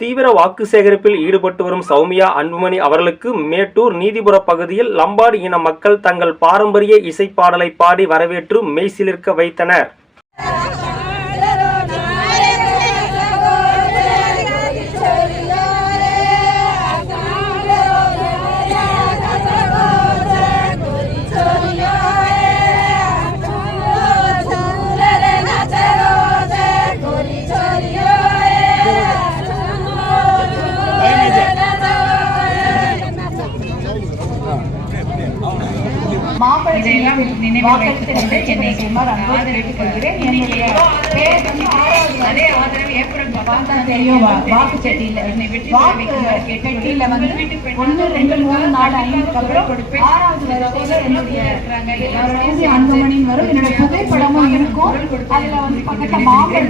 தீவிர வாக்கு சேகரிப்பில் ஈடுபட்டு வரும் சௌமியா அன்புமணி அவர்களுக்கு மேட்டூர் நீதிபுர பகுதியில் லம்பாடி இன மக்கள் தங்கள் பாரம்பரிய இசைப்பாடலை பாடி வரவேற்று மெய்சிலிர்க்க வைத்தனர். பெட்டியில வந்து ஒன்று ரெண்டு மூணு நாலு ஐந்துக்கு அப்புறம் ஆறாவது வரிசையில என்னுடைய எல்லாருடைய அன்புமணின்னு வரும். என்னுடைய புகைப்படமும் இருக்கும். அதுல வந்து பக்கத்துல மாம்பழ